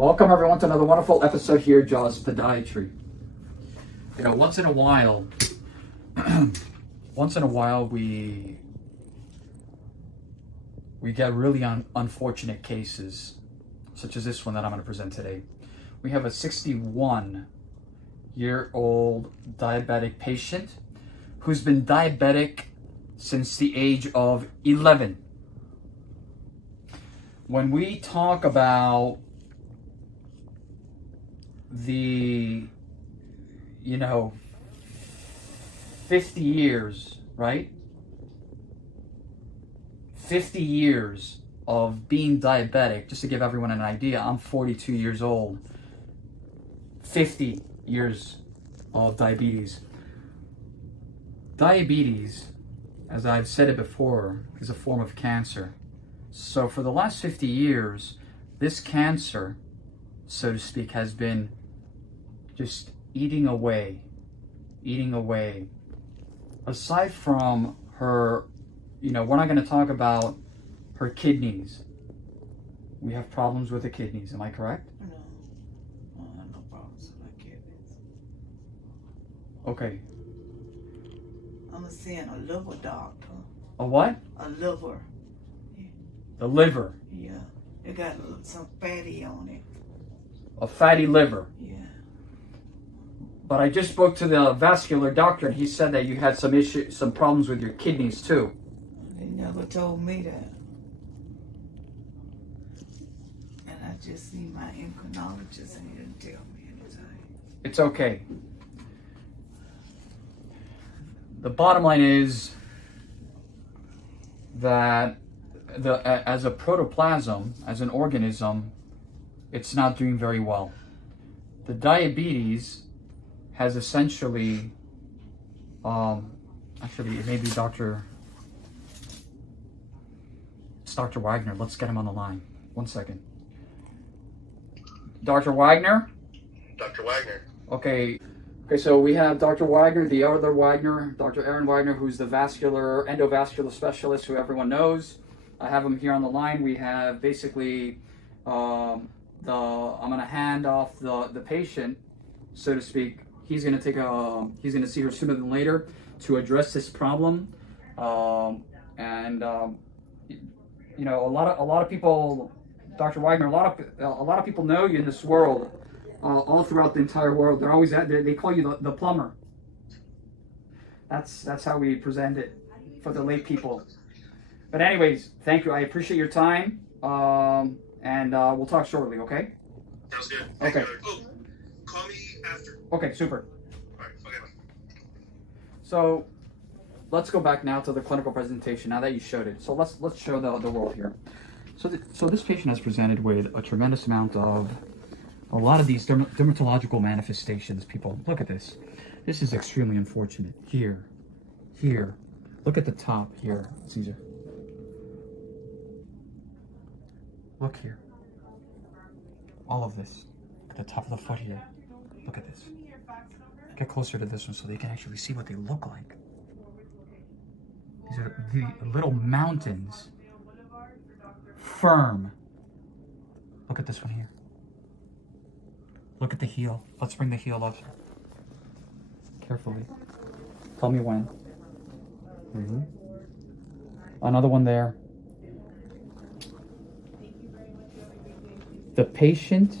Welcome everyone to another wonderful episode here, Jaws Podiatry. You know, once in a while we get really unfortunate cases, such as this one that I'm going to present today. We have a 61-year-old diabetic patient who's been diabetic since the age of 11. When we talk about the, 50 years, right? 50 years of being diabetic, just to give everyone an idea, I'm 42 years old. 50 years of diabetes. Diabetes, as I've said it before, is a form of cancer. So for the last 50 years, this cancer, so to speak, has been just eating away. Aside from her, we're not going to talk about her kidneys. We have problems with the kidneys, am I correct? No. I have no problems with my kidneys. Okay. I'm seeing a liver doctor. A what? A liver. The liver. Yeah. It got some fatty on it. A fatty liver. Yeah. But I just spoke to the vascular doctor and he said that you had some problems with your kidneys too. They never told me that. And I just see my endocrinologist and he didn't tell me anything. It's okay. The bottom line is that as a protoplasm, as an organism, it's not doing very well. The diabetes has essentially, actually it may be it's Dr. Wagner. Let's get him on the line. 1 second. Dr. Wagner? Dr. Wagner. Okay, so we have Dr. Wagner, the other Wagner, Dr. Aaron Wagner, who's the endovascular specialist who everyone knows. I have him here on the line. We have basically, I'm going to hand off the patient, so to speak. He's going to see her sooner than later to address this problem. A lot of people, Dr. Wagner, a lot of people know you in this world, all throughout the entire world. They're always they call you the plumber. That's how we present it for the lay people. But anyways, thank you. I appreciate your time. And we'll talk shortly, okay? Sounds good. Okay. Call me after. Okay, super. All right. Okay. So let's go back now to the clinical presentation. Now that you showed it, so let's show the world here. So this patient has presented with a tremendous amount of a lot of these dermatological manifestations. People, look at this. This is extremely unfortunate. Here. Look at the top here, Caesar. Look here. All of this. At the top of the foot here. Look at this. Get closer to this one so they can actually see what they look like. These are the little mountains. Firm. Look at this one here. Look at the heel. Let's bring the heel up. Carefully. Tell me when. Another one there. The patient,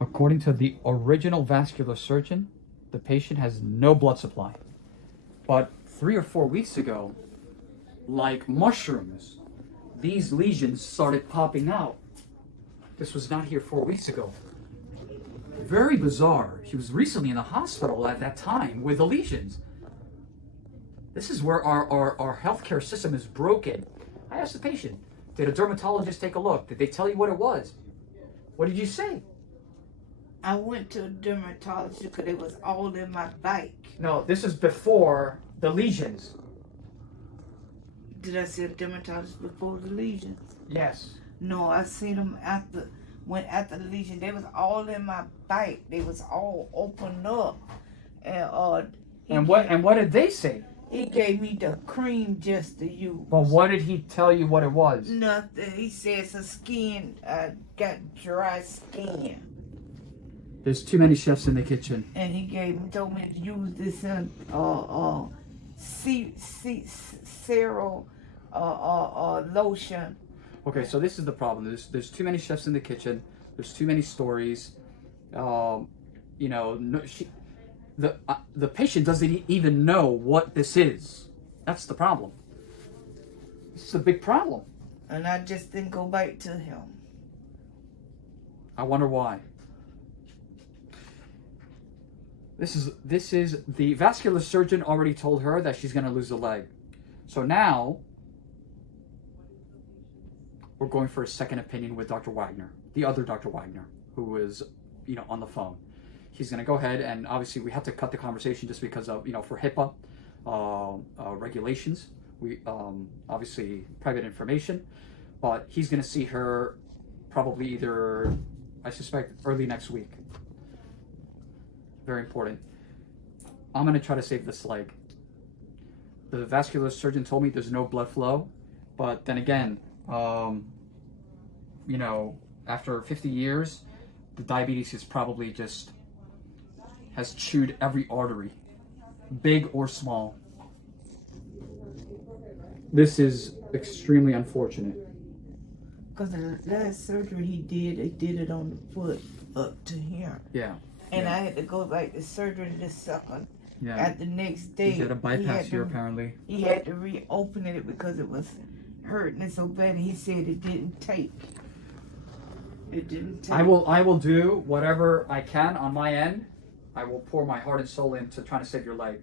according to the original vascular surgeon, the patient has no blood supply. But 3 or 4 weeks ago, like mushrooms, these lesions started popping out. This was not here 4 weeks ago. Very bizarre. She was recently in the hospital at that time with the lesions. This is where our healthcare system is broken. I asked the patient, did a dermatologist take a look? Did they tell you what it was? What did you say? I went to a dermatologist because it was all in my bike. No, this is before the lesions. Did I see a dermatologist before the lesions? Yes. No, I seen them after the lesion. They was all in my bike. They was all opened up. And what did they say? He gave me the cream just to use. But what did he tell you what it was? Nothing. He says her skin got dry skin. There's too many chefs in the kitchen. And he told me to use this serum lotion. Okay, so this is the problem. There's too many chefs in the kitchen. There's too many stories. You know, the patient doesn't even know what this is. That's the problem. This is a big problem. And I just didn't go back to him. I wonder why. This is the vascular surgeon already told her that she's going to lose a leg. So now we're going for a second opinion with Dr. Wagner, the other Dr. Wagner, who is, you know, on the phone. He's going to go ahead, and obviously we have to cut the conversation just because of, you know, for HIPAA regulations. We obviously private information, but he's going to see her probably either, I suspect, early next week. Very important. I'm going to try to save this leg. The vascular surgeon told me there's no blood flow, but then again, you know, after 50 years, the diabetes is probably just has chewed every artery, big or small. This is extremely unfortunate. Because the last surgery he did, they did it on the foot up to here. Yeah. And yeah. I had to go back to surgery the second. Yeah. At the next day. He had a bypass here apparently. He had to reopen it because it was hurting it so bad. He said it didn't take. It didn't take. I will do whatever I can on my end. I will pour my heart and soul into trying to save your leg.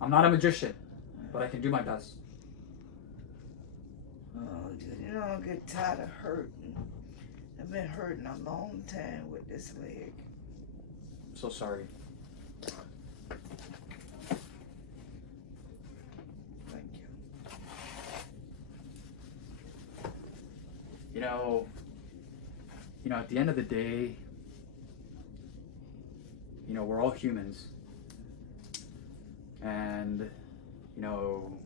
I'm not a magician, but I can do my best. Oh, you know, I get tired of hurting. I've been hurting a long time with this leg. I'm so sorry. Thank you. You know, at the end of the day, you know, we're all humans. And, you know,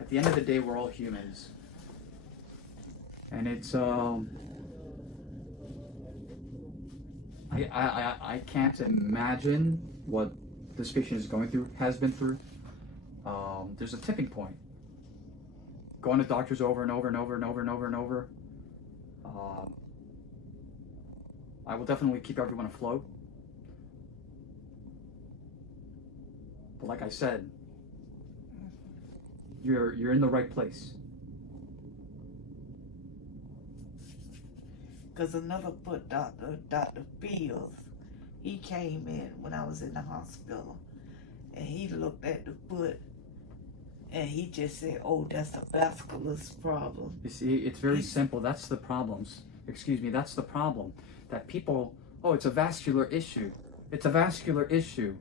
at the end of the day, we're all humans. And it's, I can't imagine what this patient is going through, has been through. There's a tipping point. Going to doctors over and over and over and over and over and over. I will definitely keep everyone afloat. But like I said, you're in the right place. Because another foot doctor, Dr. Fields, he came in when I was in the hospital, and he looked at the foot, and he just said, "Oh, that's a vascular problem." You see, it's very simple. That's the problems. Excuse me, that's the problem. That people, oh, it's a vascular issue. It's a vascular issue.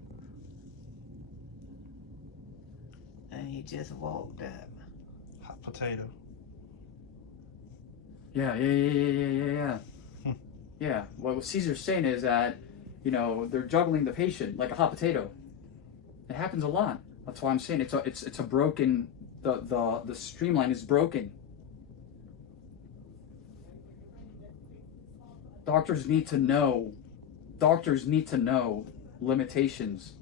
And he just walked up. Hot potato. Yeah. Yeah. What Caesar's saying is that, you know, they're juggling the patient like a hot potato. It happens a lot. That's why I'm saying it's a broken. The streamline is broken. Doctors need to know limitations.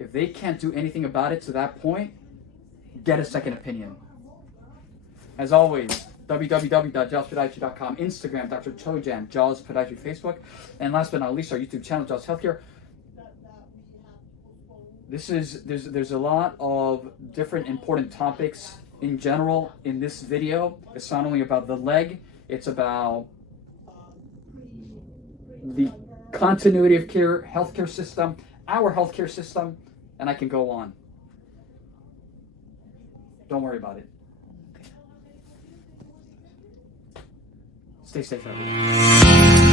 If they can't do anything about it to that point, get a second opinion. As always, www.jawspodiatry.com, Instagram, Dr. Chojan, Jaws Podiatry, Facebook, and last but not least, our YouTube channel, Jaws Healthcare. There's a lot of different important topics in general in this video. It's not only about the leg, it's about the continuity of care, healthcare system, our healthcare system, and I can go on. Don't worry about it. Stay safe, everyone.